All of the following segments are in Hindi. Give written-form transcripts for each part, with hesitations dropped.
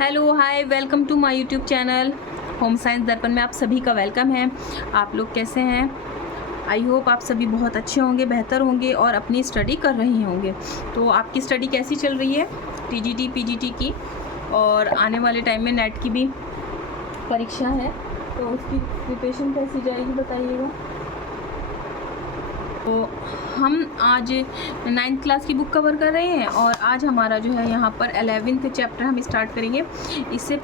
Hello hi welcome to my YouTube channel home science Darpan में आप सभी का वेलकम है। आप लोग कैसे हैं? आई होप आप सभी बहुत अच्छे होंगे, बेहतर होंगे और अपनी स्टडी कर रहे होंगे। तो आपकी स्टडी कैसी चल रही है? टीजीटी पीजीटी की और आने वाले टाइम में नेट की भी परीक्षा है, तो उसकी प्रिपरेशन कैसी जाएगी बताइएगा। तो हम आज 9th क्लास की बुक कवर कर रहे हैं और आज हमारा जो है यहाँ पर 11th चैप्टर हम स्टार्ट करेंगे। इससे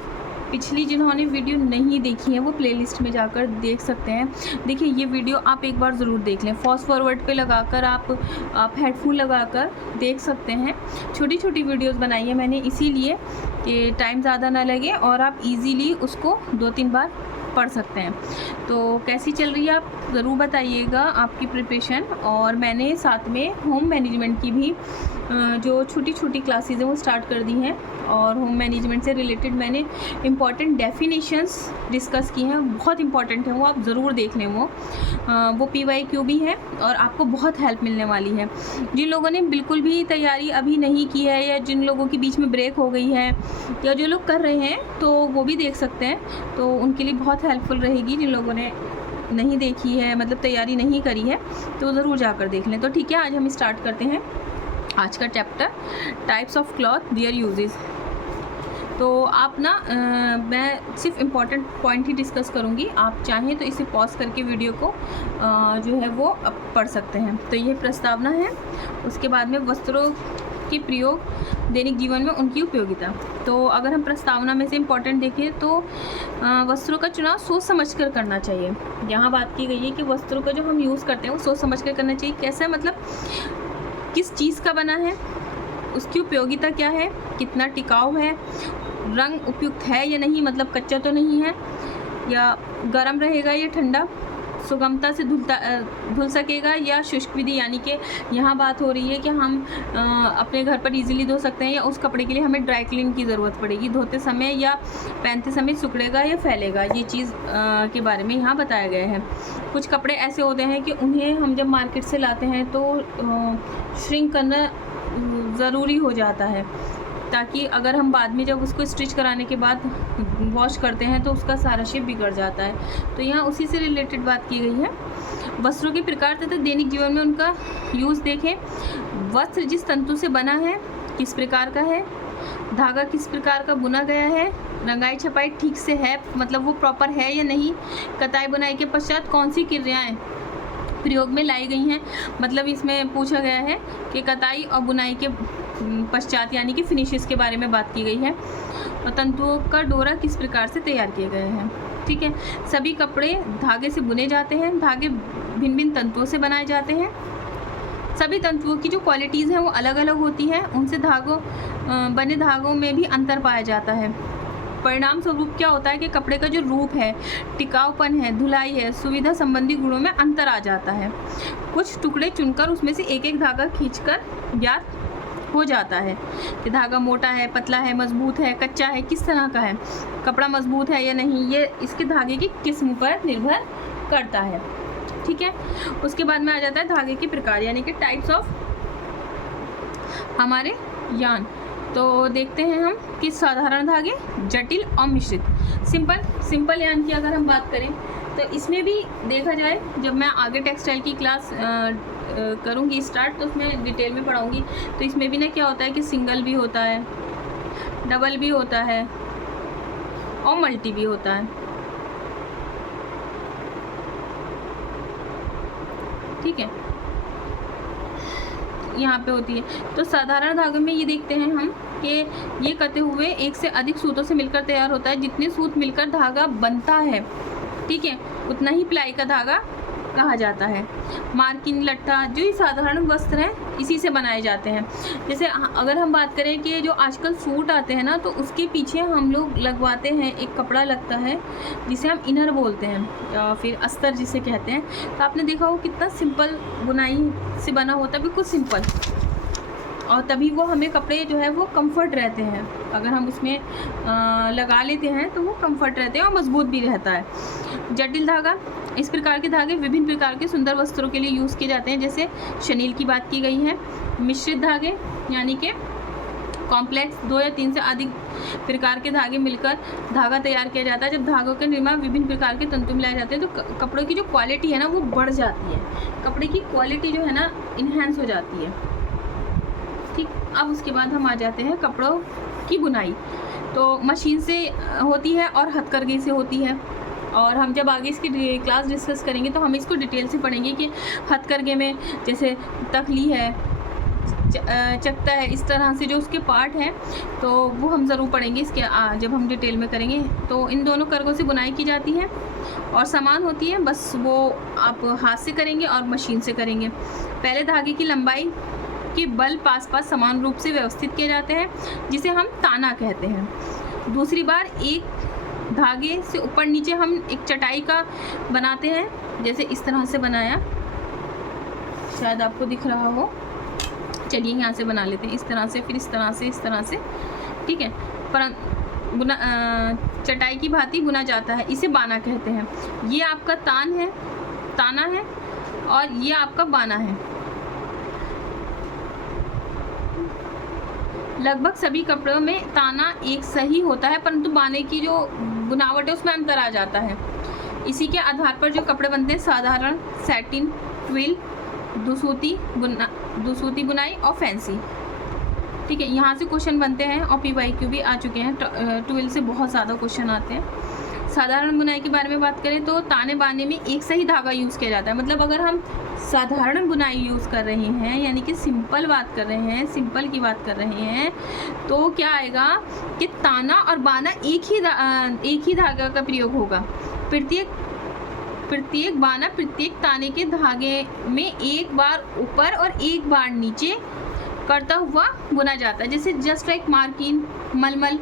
पिछली जिन्होंने वीडियो नहीं देखी है वो प्लेलिस्ट में जाकर देख सकते हैं। देखिए ये वीडियो आप एक बार ज़रूर देख लें। फास्ट फॉरवर्ड पे लगाकर आप हेडफोन लगाकर देख सकते हैं। छोटी छोटी वीडियोस बनाई है मैंने इसीलिए कि टाइम ज़्यादा ना लगे और आप इजीली उसको 2-3 बार पढ़ सकते हैं। तो कैसी चल रही है आप ज़रूर बताइएगा आपकी प्रिपरेशन। और मैंने साथ में होम मैनेजमेंट की भी जो छोटी छोटी क्लासेस हैं वो स्टार्ट कर दी हैं और होम मैनेजमेंट से रिलेटेड मैंने इम्पॉर्टेंट डेफिनेशंस डिस्कस की हैं। बहुत इंपॉर्टेंट है वो, आप ज़रूर देख लें। वो PYQ भी है और आपको बहुत हेल्प मिलने वाली है। जिन लोगों ने बिल्कुल भी तैयारी अभी नहीं की है या जिन लोगों की बीच में ब्रेक हो गई है या जो लोग कर रहे हैं तो वो भी देख सकते हैं। तो उनके लिए बहुत हेल्पफुल रहेगी। जिन लोगों ने नहीं देखी है, मतलब तैयारी नहीं करी है, तो ज़रूर जाकर देख लें। तो ठीक है, आज हम स्टार्ट करते हैं आज का chapter types of cloth there uses. तो आप ना मैं सिर्फ इम्पॉर्टेंट पॉइंट ही डिस्कस करूँगी। आप चाहें तो इसे पॉज करके वीडियो को जो है वो पढ़ सकते हैं। तो ये प्रस्तावना है, उसके बाद में वस्त्रों के प्रयोग दैनिक जीवन में उनकी उपयोगिता। तो अगर हम प्रस्तावना में से इम्पॉर्टेंट देखें तो वस्त्रों का चुनाव सोच समझ कर करना चाहिए। यहाँ बात की गई है कि वस्त्रों का जो हम यूज़ करते हैं वो सोच समझ कर करना चाहिए। कैसा, मतलब किस चीज़ का बना है, उसकी उपयोगिता क्या है, कितना टिकाऊ है, रंग उपयुक्त है या नहीं, मतलब कच्चा तो नहीं है, या गर्म रहेगा या ठंडा, सुगमता से धुल सकेगा या शुष्क विधि। यानी कि यहाँ बात हो रही है कि हम अपने घर पर इजीली धो सकते हैं या उस कपड़े के लिए हमें ड्राई क्लीन की ज़रूरत पड़ेगी। धोते समय या पहनते समय सिकुड़ेगा या फैलेगा, ये चीज़ के बारे में यहाँ बताया गया है। कुछ कपड़े ऐसे होते हैं कि उन्हें हम जब मार्केट से लाते हैं तो श्रिंक करना ज़रूरी हो जाता है, ताकि अगर हम बाद में जब उसको स्टिच कराने के बाद वॉश करते हैं तो उसका सारा शेप बिगड़ जाता है। तो यहाँ उसी से रिलेटेड बात की गई है। वस्त्रों के प्रकार तथा दैनिक जीवन में उनका यूज़ देखें। वस्त्र जिस तंतु से बना है किस प्रकार का है, धागा किस प्रकार का बुना गया है, रंगाई छपाई ठीक से है, मतलब वो प्रॉपर है या नहीं, कताई बुनाई के पश्चात कौन सी क्रियाएँ प्रयोग में लाई गई हैं। मतलब इसमें पूछा गया है कि कताई और बुनाई के पश्चात यानी कि फिनिशेस के बारे में बात की गई है। और तंतुओं का डोरा किस प्रकार से तैयार किए गए हैं। ठीक है, सभी कपड़े धागे से बुने जाते हैं। धागे भिन्न भिन्न तंतुओं से बनाए जाते हैं। सभी तंतुओं की जो क्वालिटीज़ हैं वो अलग अलग होती हैं। उनसे बने धागों में भी अंतर पाया जाता है। परिणाम स्वरूप क्या होता है कि कपड़े का जो रूप है, टिकाऊपन है, धुलाई है, सुविधा संबंधी गुणों में अंतर आ जाता है। कुछ टुकड़े चुनकर उसमें से एक एक धागा खींचकर ज्ञात हो जाता है कि धागा मोटा है, पतला है, मजबूत है, कच्चा है, किस तरह का है, कपड़ा मजबूत है या नहीं, ये इसके धागे की किस्म पर निर्भर करता है। ठीक है, उसके बाद में आ जाता है धागे के प्रकार यानी कि टाइप्स ऑफ हमारे यान। तो देखते हैं हम कि साधारण धागे, जटिल और मिश्रित। सिंपल यान की अगर हम बात करें तो इसमें भी देखा जाए, जब मैं आगे टेक्सटाइल की क्लास करूँगी स्टार्ट तो उसमें डिटेल में पढ़ाऊँगी। तो इसमें भी ना क्या होता है कि सिंगल भी होता है, डबल भी होता है और मल्टी भी होता है। ठीक है, यहाँ पे होती है। तो साधारण धागे में ये देखते हैं हम कि ये कते हुए एक से अधिक सूतों से मिलकर तैयार होता है। जितने सूत मिलकर धागा बनता है, ठीक है, उतना ही प्लाई का धागा कहा जाता है। मार्किन, लट्ठा, जो ये साधारण वस्त्र हैं इसी से बनाए जाते हैं। जैसे अगर हम बात करें कि जो आजकल सूट आते हैं ना, तो उसके पीछे हम लोग लगवाते हैं, एक कपड़ा लगता है जिसे हम इनर बोलते हैं या फिर अस्तर जिसे कहते हैं। तो आपने देखा हो कितना सिंपल बुनाई से बना होता है, बिल्कुल सिंपल, और तभी वो हमें कपड़े जो है वो कंफर्ट रहते हैं। अगर हम उसमें लगा लेते हैं तो वो कंफर्ट रहते हैं और मजबूत भी रहता है। जटिल धागा, इस प्रकार के धागे विभिन्न प्रकार के सुंदर वस्त्रों के लिए यूज़ किए जाते हैं। जैसे शनील की बात की गई है। मिश्रित धागे यानी कि कॉम्प्लेक्स 2 या 3 से अधिक प्रकार के धागे मिलकर धागा तैयार किया जाता है। जब धागों के निर्माण विभिन्न प्रकार के तंतु मिलाए जाते हैं तो कपड़ों की जो क्वालिटी है ना वो बढ़ जाती है, कपड़े की क्वालिटी जो है ना इन्हेंस हो जाती है। ठीक, अब उसके बाद हम आ जाते हैं कपड़ों की बुनाई। तो मशीन से होती है और हथकरघे से होती है, और हम जब आगे इसकी क्लास डिस्कस करेंगे तो हम इसको डिटेल से पढ़ेंगे कि हथकरघे में जैसे तकली है, चकता है, इस तरह से जो उसके पार्ट हैं तो वो हम ज़रूर पढ़ेंगे इसके जब हम डिटेल में करेंगे। तो इन दोनों करघों से बुनाई की जाती है और समान होती है, बस वो आप हाथ से करेंगे और मशीन से करेंगे। पहले धागे की लंबाई के बल पास पास समान रूप से व्यवस्थित किए जाते हैं, जिसे हम ताना कहते हैं। दूसरी बार एक धागे से ऊपर नीचे हम एक चटाई का बनाते हैं, जैसे इस तरह से बनाया, शायद आपको दिख रहा हो। चलिए यहाँ से बना लेते हैं, इस तरह से, फिर इस तरह से, इस तरह से, ठीक है। पर चटाई की भांति बुना जाता है, इसे बाना कहते हैं। ये आपका ताना है और ये आपका बाना है। लगभग सभी कपड़ों में ताना एक सही होता है, परंतु बाने की जो बुनावट है उसमें अंतर आ जाता है। इसी के आधार पर जो कपड़े बनते हैं साधारण, सैटिन, ट्विल, दुसूती बुनाई और फैंसी, ठीक है। यहाँ से क्वेश्चन बनते हैं और PYQ भी आ चुके हैं। ट्विल से बहुत ज़्यादा क्वेश्चन आते हैं। साधारण बुनाई के बारे में बात करें तो ताने बाने में एक सही धागा यूज़ किया जाता है। मतलब अगर हम साधारण बुनाई यूज़ कर रहे हैं, यानी कि सिंपल बात कर रहे हैं, सिंपल की बात कर रहे हैं, तो क्या आएगा कि ताना और बाना एक ही धागा का प्रयोग होगा। प्रत्येक बाना प्रत्येक ताने के धागे में एक बार ऊपर और एक बार नीचे करता हुआ बुना जाता है। जैसे जस्ट लाइक मार्किन, मलमल,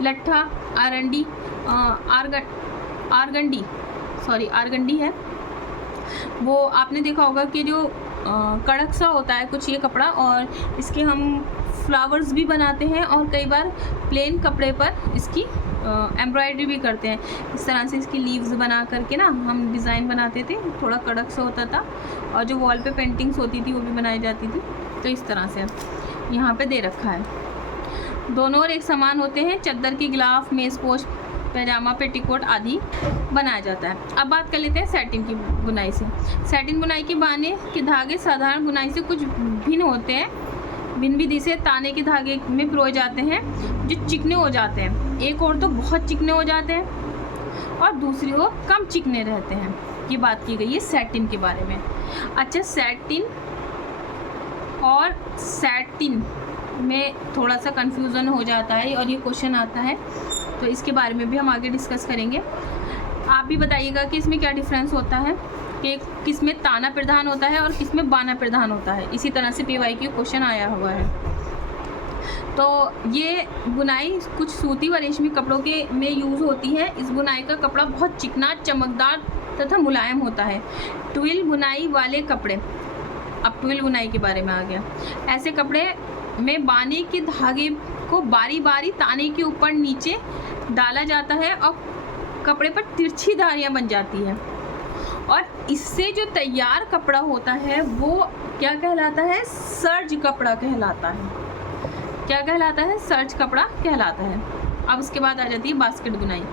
लट्ठा, आरगंडी है वो आपने देखा होगा कि जो कड़क सा होता है कुछ ये कपड़ा, और इसके हम फ्लावर्स भी बनाते हैं और कई बार प्लेन कपड़े पर इसकी एम्ब्रॉयडरी भी करते हैं। इस तरह से इसकी लीव्स बना करके ना हम डिज़ाइन बनाते थे, थोड़ा कड़क सा होता था, और जो वॉल पे पेंटिंग्स होती थी वो भी बनाई जाती थी। तो इस तरह से यहाँ पे दे रखा है। दोनों और एक समान होते हैं। चद्दर की गिलाफ, मेज़पोश, पैजामा, पेटीकोट आदि बनाया जाता है। अब बात कर लेते हैं सैटिन की बुनाई से। सैटिन बुनाई के बाने के धागे साधारण बुनाई से कुछ भिन्न होते हैं। भिन्न विधि से ताने के धागे में पिरोए जाते हैं जो चिकने हो जाते हैं। एक और तो बहुत चिकने हो जाते हैं और दूसरी ओर कम चिकने रहते हैं। ये बात की गई है सैटिन के बारे में। अच्छा, सैटिन में थोड़ा सा कन्फ्यूज़न हो जाता है और ये क्वेश्चन आता है, तो इसके बारे में भी हम आगे डिस्कस करेंगे। आप भी बताइएगा कि इसमें क्या डिफरेंस होता है, कि किस में ताना प्रधान होता है और किस में बाना प्रधान होता है। इसी तरह से PYQ क्वेश्चन आया हुआ है। तो ये बुनाई कुछ सूती व रेशमी कपड़ों के में यूज़ होती है। इस बुनाई का कपड़ा बहुत चिकना, चमकदार तथा मुलायम होता है। ट्विल बुनाई वाले कपड़े, अब ट्विल बुनाई के बारे में आ गया। ऐसे कपड़े में बाने के धागे को बारी बारी ताने के ऊपर नीचे डाला जाता है और कपड़े पर तिरछी धारियाँ बन जाती है, और इससे जो तैयार कपड़ा होता है वो क्या कहलाता है, सर्ज कपड़ा कहलाता है। क्या कहलाता है, सर्ज कपड़ा कहलाता है। अब उसके बाद आ जाती है बास्केट बुनाई।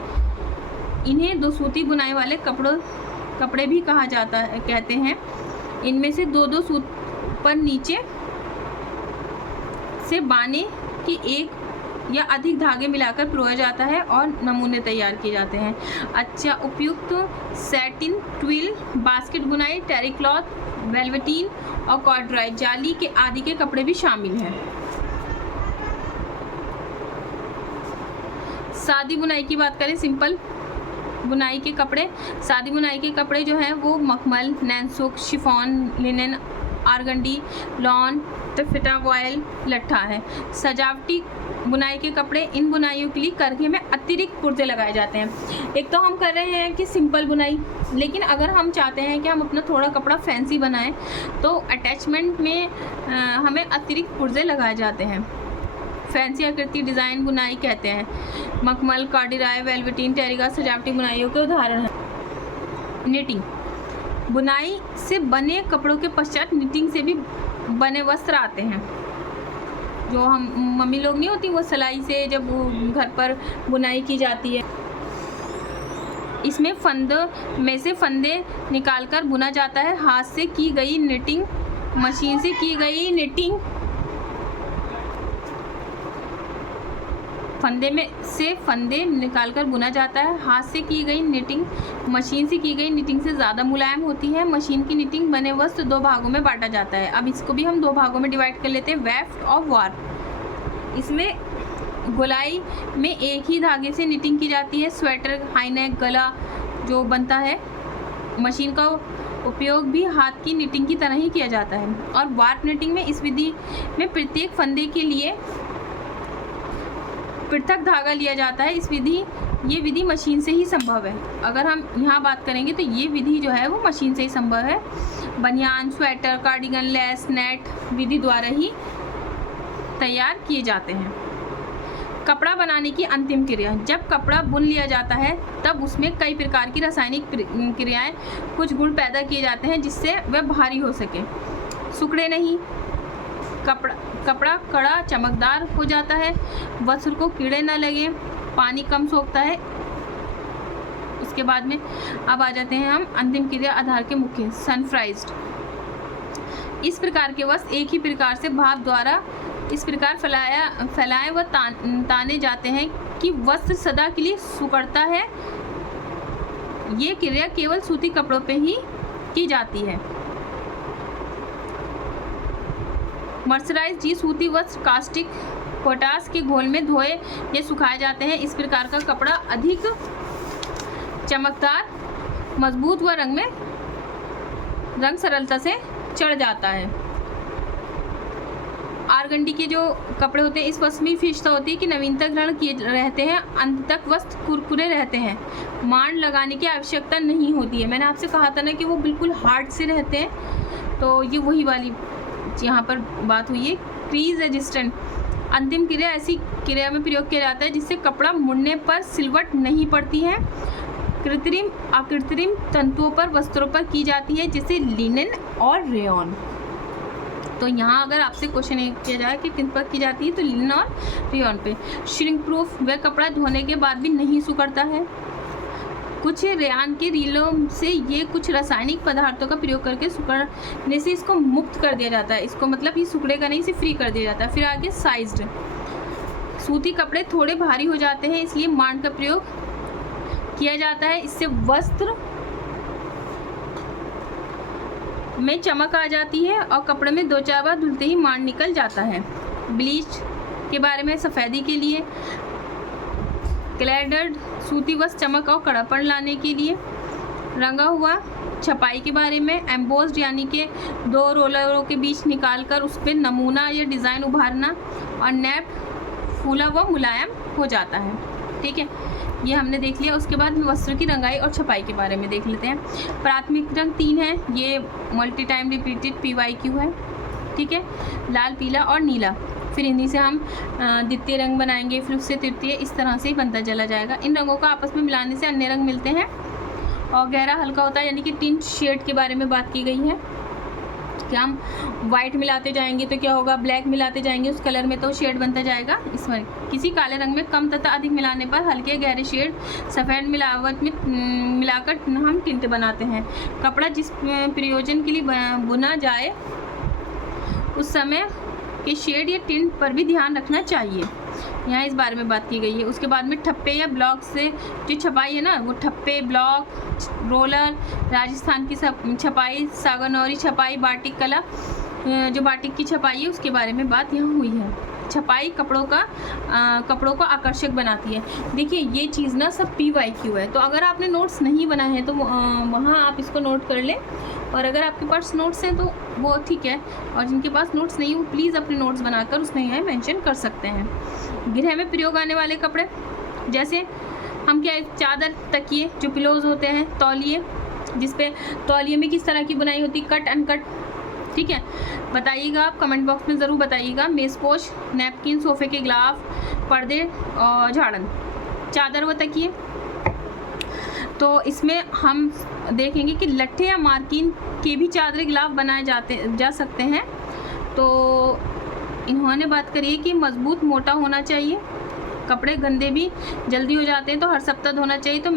इन्हें दो सूती बुनाई वाले कपड़े भी कहा जाता है, कहते हैं। इनमें से दो सूत पर नीचे से बाने की एक या अधिक धागे मिलाकर पिरोया जाता है और नमूने तैयार किए जाते हैं। अच्छा, उपयुक्त सैटिन, ट्विल, बास्केट बुनाई, टेरी क्लॉथ, वेलवेटीन और कॉर्डुरॉय, जाली के आदि के कपड़े भी शामिल हैं। सादी बुनाई की बात करें, सिंपल बुनाई के कपड़े, सादी बुनाई के कपड़े जो हैं वो मखमल, नैनसुक, chiffon, linen, organdie, lawn, taffeta, voile, लट्ठा है। सजावटी बुनाई के कपड़े, इन बुनाइयों के लिए करघे में अतिरिक्त पुर्जे लगाए जाते हैं। एक तो हम कर रहे हैं कि सिंपल बुनाई, लेकिन अगर हम चाहते हैं कि हम अपना थोड़ा कपड़ा फैंसी बनाएं तो अटैचमेंट में हमें अतिरिक्त पुर्जे लगाए जाते हैं। फैंसी आकृति डिज़ाइन बुनाई कहते हैं। मखमल, कॉर्डुरॉय, वेलवेटीन, टेरिका सजावटी बुनाइयों के उदाहरण हैं। निटिंग बुनाई से बने कपड़ों के पश्चात निटिंग से भी बने वस्त्र आते हैं। जो हम मम्मी लोग नहीं होती, वो सिलाई से जब वो घर पर बुनाई की जाती है। इसमें फंदे में से फंदे निकालकर बुना जाता है। हाथ से की गई निटिंग, मशीन से की गई निटिंग, फंदे में से फंदे निकालकर बुना जाता है। हाथ से की गई निटिंग मशीन से की गई निटिंग से ज़्यादा मुलायम होती है। मशीन की निटिंग बने वस्त्र 2 भागों में बांटा जाता है। अब इसको भी हम 2 भागों में डिवाइड कर लेते हैं, वेफ्ट और वार्प। इसमें गोलाई में एक ही धागे से निटिंग की जाती है। स्वेटर, हाईनेक, गला जो बनता है, मशीन का उपयोग भी हाथ की निटिंग की तरह ही किया जाता है। और वार्प निटिंग में इस विधि में प्रत्येक फंदे के लिए पृथक धागा लिया जाता है। ये विधि मशीन से ही संभव है। अगर हम यहाँ बात करेंगे तो ये विधि जो है वो मशीन से ही संभव है। बनियान, स्वेटर, कार्डिगन, लेस, नेट विधि द्वारा ही तैयार किए जाते हैं। कपड़ा बनाने की अंतिम क्रिया। जब कपड़ा बुन लिया जाता है तब उसमें कई प्रकार की रासायनिक क्रियाएं, कुछ गुण पैदा किए जाते हैं जिससे वह भारी हो सके, सिकुड़े नहीं, कपड़ा कड़ा चमकदार हो जाता है, वस्त्र को कीड़े न लगे, पानी कम सोखता है। उसके बाद में अब आ जाते हैं हम अंतिम क्रिया आधार के मुख्य, सनफ्राइज्ड। इस प्रकार के वस्त्र एक ही प्रकार से भाप द्वारा इस प्रकार फैलाए व ताने जाते हैं कि वस्त्र सदा के लिए सिकुड़ता है। ये क्रिया केवल सूती कपड़ों पे ही की जाती है। मर्सराइज, ये सूती वस्त्र कास्टिक पोटास के घोल में धोए या सुखाए जाते हैं। इस प्रकार का कपड़ा अधिक चमकदार, मजबूत व रंग सरलता से चढ़ जाता है। आरगंडी के जो कपड़े होते हैं, इस वस्त्र में विशेषता होती है कि नवीनता ग्रहण किए रहते हैं, अंत तक वस्त्र कुरकुरे रहते हैं, मांड लगाने की आवश्यकता नहीं होती है। मैंने आपसे कहा था ना कि वो बिल्कुल हार्ड से रहते हैं, तो ये वही वाली यहाँ पर बात हुई है। Crease resistant. अंतिम क्रिया ऐसी क्रिया में प्रयोग किया जाता है जिससे कपड़ा मुड़ने पर सिलवट नहीं पड़ती है। कृत्रिम अकृत्रिम तंतुओं पर वस्त्रों पर की जाती है, जैसे लिनन और रेयॉन। तो यहाँ अगर आपसे क्वेश्चन किया जाए कि किन पर की जाती है, तो लिनन और रेयॉन पे। श्रिंक प्रूफ, वह कपड़ा धोने के बाद भी नहीं सिकुड़ता है। कुछ रेयान के रीलों से ये कुछ रासायनिक पदार्थों का प्रयोग करके सिकुड़ने से इसको मुक्त कर दिया जाता है। इसको मतलब ये सिकुड़ेगा नहीं, इसे फ्री कर दिया जाता है। फिर आगे साइज्ड। सूती कपड़े थोड़े भारी हो जाते हैं, इसलिए मांड का प्रयोग किया जाता है। इससे वस्त्र में चमक आ जाती है और कपड़े में 2-4 बार धुलते ही मांड निकल जाता है। ब्लीच के बारे में, सफ़ेदी के लिए। क्लैडर्ड, सूती वस्त्र चमक और कड़ापन लाने के लिए। रंगा हुआ, छपाई के बारे में। एम्बोस्ड, यानी कि 2 रोलरों के बीच निकालकर उस पर नमूना या डिज़ाइन उभारना। और नैप, फूला व मुलायम हो जाता है। ठीक है, ये हमने देख लिया। उसके बाद वस्त्र की रंगाई और छपाई के बारे में देख लेते हैं। प्राथमिक रंग 3 है, ये मल्टी टाइम रिपीटेड PYQ है। ठीक है, लाल, पीला और नीला। फिर इन्हीं से हम द्वितीय रंग बनाएंगे, फिर उससे तृतीय, इस तरह से ही बनता चला जाएगा। इन रंगों को आपस में मिलाने से अन्य रंग मिलते हैं और गहरा हल्का होता है, यानी कि टिंट शेड के बारे में बात की गई है कि हम वाइट मिलाते जाएंगे तो क्या होगा, ब्लैक मिलाते जाएंगे उस कलर में तो शेड बनता जाएगा। इसमें किसी काले रंग में कम तथा अधिक मिलाने पर हल्के गहरे शेड सफ़ेद मिलावट में मिलाकर हम टिंट बनाते हैं। कपड़ा जिस प्रयोजन के लिए बुना जाए उस समय के शेड या टिंट पर भी ध्यान रखना चाहिए, यहाँ इस बारे में बात की गई है। उसके बाद में ठप्पे या ब्लॉक से जो छपाई है ना, वो ठप्पे, ब्लॉक, रोलर, राजस्थान की छपाई, सागनौरी छपाई, बाटिक कला, जो बाटिक की छपाई है उसके बारे में बात यहाँ हुई है। छपाई कपड़ों को आकर्षक बनाती है। देखिए ये चीज़ ना सब PYQ है, तो अगर आपने नोट्स नहीं बनाए हैं तो वहाँ आप इसको नोट कर लें, और अगर आपके पास नोट्स हैं तो वो ठीक है, और जिनके पास नोट्स नहीं वो प्लीज़ अपने नोट्स बनाकर उसमें यहाँ मेंशन कर सकते हैं। गृह में प्रयोग आने वाले कपड़े, जैसे हम क्या, चादर, तकिए जो पिलोज होते हैं, तौलिए, जिसपे तौलिए में किस तरह की बुनाई होती है, कट अनकट। ठीक है, बताइएगा आप कमेंट बॉक्स में ज़रूर बताइएगा। मेज़पोश, नैपकिन, सोफ़े के गिलाफ, पर्दे और झाड़न, चादर व तकिए। तो इसमें हम देखेंगे कि लट्ठे या मार्किन के भी चादर गिलाफ बनाए जा सकते हैं। तो इन्होंने बात करी है कि मजबूत मोटा होना चाहिए, कपड़े गंदे भी जल्दी हो जाते हैं तो हर सप्ताह धोना चाहिए। तो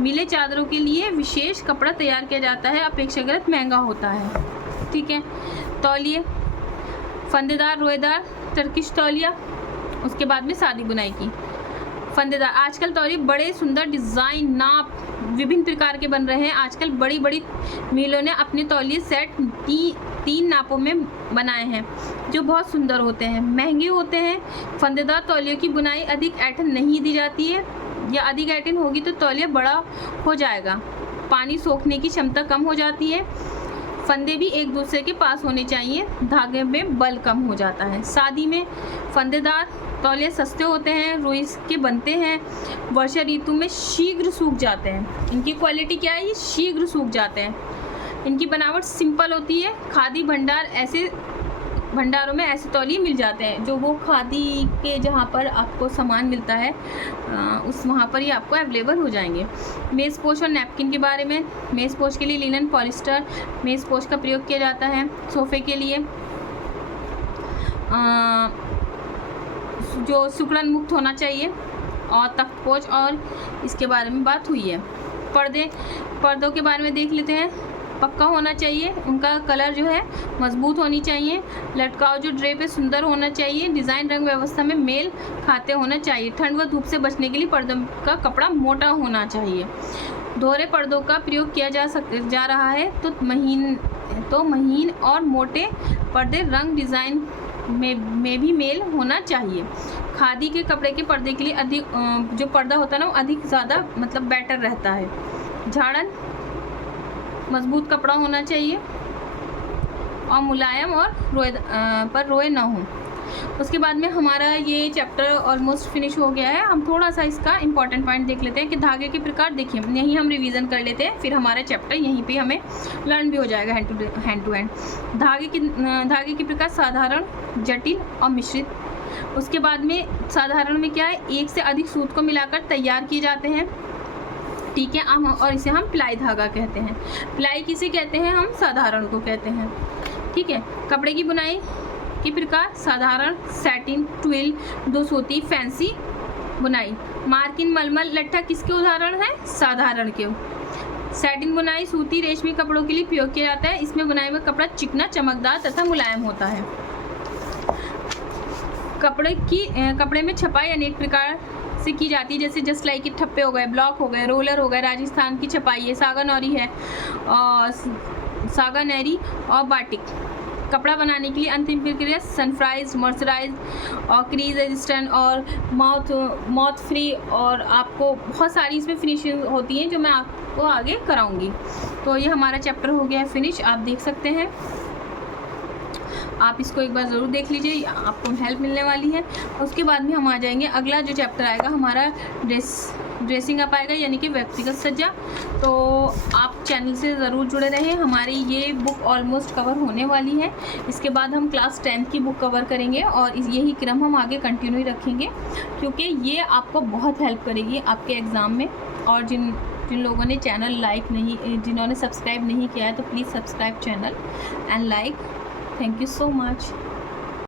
मिले चादरों के लिए विशेष कपड़ा तैयार किया जाता है, अपेक्षाकृत महंगा होता है। ठीक है, तौलिए फंदेदार रोएदार टर्किश तौलिया। उसके बाद में सादी बुनाई की फंदेदार। आजकल तौलिए बड़े सुंदर डिज़ाइन नाप विभिन्न प्रकार के बन रहे हैं। आजकल बड़ी बड़ी मिलों ने अपने तौलिए सेट 3 नापों में बनाए हैं जो बहुत सुंदर होते हैं, महंगे होते हैं। फंदेदार तौलियों की बुनाई अधिक ऐंठन नहीं दी जाती है, या अधिक ऐंठन होगी तो तौलिया बड़ा हो जाएगा, पानी सोखने की क्षमता कम हो जाती है। फंदे भी एक दूसरे के पास होने चाहिए, धागे में बल कम हो जाता है। सादी में फंदेदार तौलिए सस्ते होते हैं, रुई के बनते हैं, वर्षा ऋतु में शीघ्र सूख जाते हैं। इनकी क्वालिटी क्या है, ये शीघ्र सूख जाते हैं। इनकी बनावट सिंपल होती है। खादी भंडारों में ऐसे तौलिए मिल जाते हैं, जो वो खादी के जहाँ पर आपको सामान मिलता है उस वहाँ पर ये आपको अवेलेबल हो जाएंगे। मेज़पोश और नैपकिन के बारे में, मेज़पोश के लिए लिनन पॉलिस्टर मेज़पोश का प्रयोग किया जाता है। सोफ़े के लिए जो सिकुड़न मुक्त होना चाहिए, और तख्तपोश और इसके बारे में बात हुई है। पर्दों के बारे में देख लेते हैं। पक्का होना चाहिए, उनका कलर जो है मजबूत होनी चाहिए। लटकाव जो ड्रेप है सुंदर होना चाहिए। डिज़ाइन रंग व्यवस्था में मेल खाते होना चाहिए। ठंड व धूप से बचने के लिए पर्दों का कपड़ा मोटा होना चाहिए। दोहरे पर्दों का प्रयोग किया जा रहा है तो महीन और मोटे पर्दे रंग डिज़ाइन में भी मेल होना चाहिए। खादी के कपड़े के पर्दे के लिए अधिक जो पर्दा होता है ना वो अधिक ज़्यादा मतलब बेटर रहता है। झाड़न मजबूत कपड़ा होना चाहिए और मुलायम और रोए ना हो। उसके बाद में हमारा ये चैप्टर ऑलमोस्ट फिनिश हो गया है। हम थोड़ा सा इसका इंपॉर्टेंट पॉइंट देख लेते हैं कि धागे के प्रकार। देखिए यहीं हम रिवीजन कर लेते हैं, फिर हमारा चैप्टर यहीं पे हमें लर्न भी हो जाएगा हैंड टू हैंड। धागे के प्रकार साधारण, जटिल और मिश्रित। उसके बाद में साधारण में क्या है, एक से अधिक सूत को मिलाकर तैयार किए जाते हैं। ठीक है, और इसे हम प्लाई धागा कहते हैं। प्लाई किसे कहते हैं, हम साधारण को कहते हैं। ठीक है, कपड़े की बुनाई के प्रकार साधारण, सैटिन, ट्विल, 2 सूती, फैंसी बुनाई। मार्किन, मलमल, लट्ठा किसके उदाहरण हैं, साधारण के। सैटिन बुनाई सूती रेशमी कपड़ों के लिए प्रयोग किया जाता है। इसमें बुनाई हुआ कपड़ा चिकना, चमकदार तथा मुलायम होता है। कपड़े में छपाई अनेक प्रकार से की जाती है, जैसे जस्ट लाइक ठप्पे हो गए, ब्लॉक हो गए, रोलर हो गए, राजस्थान की छपाई है, सागानौरी है, और सागानेरी और बाटिक। कपड़ा बनाने के लिए अंतिम प्रक्रिया सनफ्राइज, मर्सराइज और क्रीज रेजिस्टेंट और मॉथ फ्री, और आपको बहुत सारी इसमें फिनिशिंग होती हैं जो मैं आपको आगे कराऊंगी। तो ये हमारा चैप्टर हो गया है फिनिश, आप देख सकते हैं। आप इसको एक बार ज़रूर देख लीजिए, आपको हेल्प मिलने वाली है। उसके बाद में हम आ जाएंगे, अगला जो चैप्टर आएगा हमारा ड्रेसिंग अप आएगा, यानी कि व्यक्तिगत सज्जा। तो आप चैनल से ज़रूर जुड़े रहें, हमारी ये बुक ऑलमोस्ट कवर होने वाली है। इसके बाद हम क्लास 10th की बुक कवर करेंगे और यही क्रम हम आगे कंटिन्यू रखेंगे, क्योंकि ये आपको बहुत हेल्प करेगी आपके एग्ज़ाम में। और जिन लोगों ने चैनल जिन्होंने सब्सक्राइब नहीं किया है तो please subscribe channel and like. Thank you so much.